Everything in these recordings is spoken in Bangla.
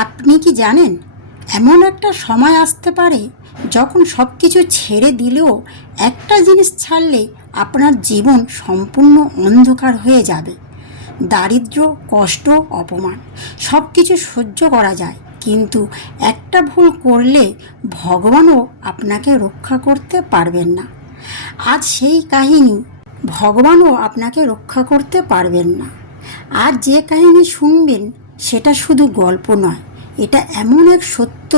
আপনি কি জানেন, এমন একটা সময় আসতে পারে যখন সব কিছু ছেড়ে দিলেও একটা জিনিস ছাড়লে আপনার জীবন সম্পূর্ণ অন্ধকার হয়ে যাবে। দারিদ্র্য, কষ্ট, অপমান সব কিছু সহ্য করা যায়, কিন্তু একটা ভুল করলে ভগবানও আপনাকে রক্ষা করতে পারবেন না। আজ সেই কাহিনী, ভগবানও আপনাকে রক্ষা করতে পারবেন না। আজ যে কাহিনী শুনবেন সেটা শুধু গল্প নয়, এটা এমন এক সত্য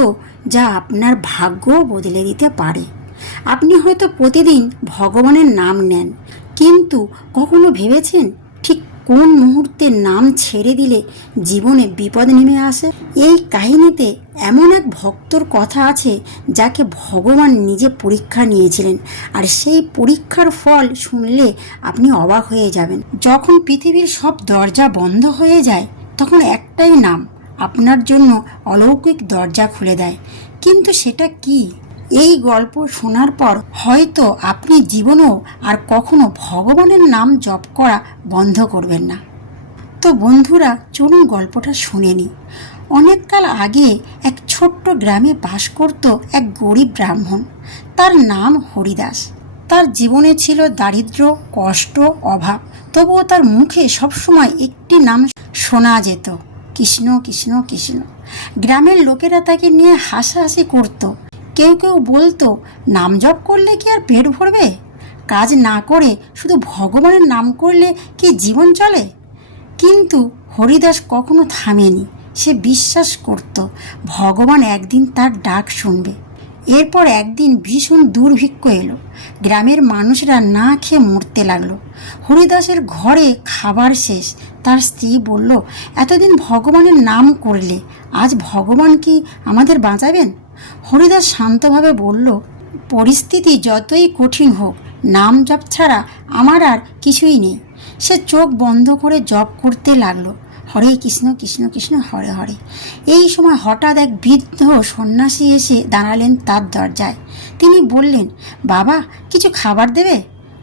যা আপনার ভাগ্যও বদলে দিতে পারে। আপনি হয়তো প্রতিদিন ভগবানের নাম নেন, কিন্তু কখনো ভেবেছেন ঠিক কোন মুহূর্তে নাম ছেড়ে দিলে জীবনে বিপদ নেমে আসে? এই কাহিনীতে এমন এক ভক্তর কথা আছে যাকে ভগবান নিজে পরীক্ষা নিয়েছিলেন, আর সেই পরীক্ষার ফল শুনলে আপনি অবাক হয়ে যাবেন। যখন পৃথিবীর সব দরজা বন্ধ হয়ে যায়, তখন একটাই নাম আপনার জন্য অলৌকিক দরজা খুলে দেয়। কিন্তু সেটা কি? এই গল্প শোনার পর হয়তো আপনি জীবনেও আর কখনো ভগবানের নাম জপ করা বন্ধ করবেন না। তো বন্ধুরা, চলুন গল্পটা শুনে নিই। অনেককাল আগে এক ছোট্ট গ্রামে বাস করত এক গরিব ব্রাহ্মণ। তার নাম হরিদাস। তার জীবনে ছিল দারিদ্র্য, কষ্ট, অভাব। তবুও তার মুখে সবসময় একটি নাম শোনা যেত, কৃষ্ণ কৃষ্ণ কৃষ্ণ। গ্রামের লোকেরা তাকে নিয়ে হাসাহাসি করত। কেউ কেউ বলতো, নাম জপ করলে কি আর পেট ভরবে? কাজ না করে শুধু ভগবানের নাম করলে কি জীবন চলে? কিন্তু হরিদাস কখনো থামেনি। সে বিশ্বাস করত ভগবান একদিন তার ডাক শুনবে। এরপর একদিন ভীষণ দুর্ভিক্ষ এলো। গ্রামের মানুষরা না খেয়ে মরতে লাগলো। হরিদাসের ঘরে খাবার শেষ। তার স্ত্রী বলল, এতদিন ভগবানের নাম করলে, আজ ভগবান কি আমাদের বাঁচাবেন? হরিদাস শান্তভাবে বলল, পরিস্থিতি যতই কঠিন হোক, নাম জপ ছাড়া আমার আর কিছুই নেই। সে চোখ বন্ধ করে জপ করতে লাগলো, হরে কৃষ্ণ কৃষ্ণ কৃষ্ণ হরে হরে। এই সময় হঠাৎ এক বৃদ্ধ সন্ন্যাসী এসে দাঁড়ালেন তার দরজায়। তিনি বললেন, বাবা, কিছু খাবার দেবে?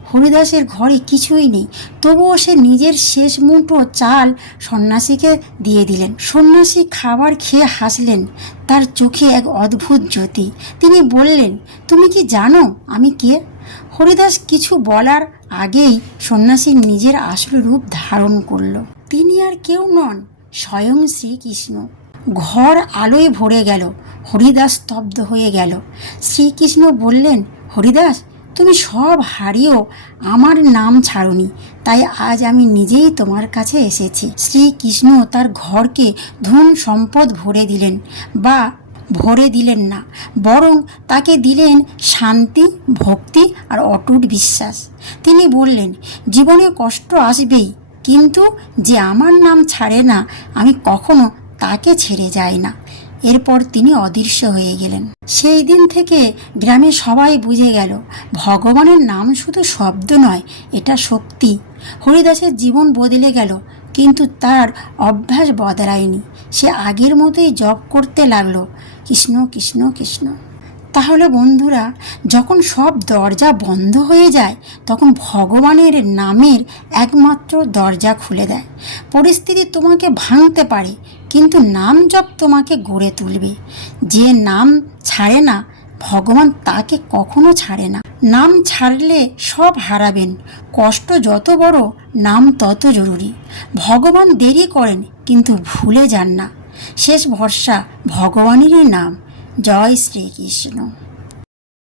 হরিদাসের ঘরে কিছুই নেই, তবুও সে নিজের শেষ মুঠো চাল সন্ন্যাসীকে দিয়ে দিলেন। সন্ন্যাসী খাবার খেয়ে হাসলেন। তার চোখে এক অদ্ভুত জ্যোতি। তিনি বললেন, তুমি কি জানো আমি কে? হরিদাস কিছু বলার আগেই সন্ন্যাসী নিজের আসল রূপ ধারণ করল। তিনি আর কেউ নন, স্বয়ং শ্রীকৃষ্ণ। ঘর আলোয় ভরে গেল। হরিদাস স্তব্ধ হয়ে গেল। শ্রীকৃষ্ণ বললেন, হরিদাস, তুমি সব হারিয়েও আমার নাম ছাড়োনি, তাই আজ আমি নিজেই তোমার কাছে এসেছি। শ্রীকৃষ্ণ তার ঘরকে ধন সম্পদ ভরে দিলেন না, বরং তাকে দিলেন শান্তি, ভক্তি আর অটুট বিশ্বাস। তিনি বললেন, জীবনে কষ্ট আসবেই, কিন্তু যে আমার নাম ছাড়ে না, আমি কখনো তাকে ছেড়ে যাই না। এরপর তিনি অদৃশ্য হয়ে গেলেন। সেই দিন থেকে গ্রামে সবাই বুঝে গেল, ভগবানের নাম শুধু শব্দ নয়, এটা শক্তি। হরিদাসের জীবন বদলে গেল, কিন্তু তার অভ্যাস বদলায়নি। সে আগের মতোই জপ করতে লাগলো, কৃষ্ণ কৃষ্ণ কৃষ্ণ। তাহলে বন্ধুরা, যখন সব দরজা বন্ধ হয়ে যায়, তখন ভগবানের নামের একমাত্র দরজা খুলে দেয়। পরিস্থিতি তোমাকে ভাঙতে পারে, কিন্তু নাম জপ তোমাকে গড়ে তুলবে। যে নাম ছাড়ে না, ভগবান তাকে কখনো ছাড়ে না। নাম ছাড়লে সব হারাবেন। কষ্ট যত বড়, নাম তত জরুরি। ভগবান দেরি করেন, কিন্তু ভুলে যান না। শেষ ভরসা ভগবানেরই নাম। জয় শ্রীকৃষ্ণ।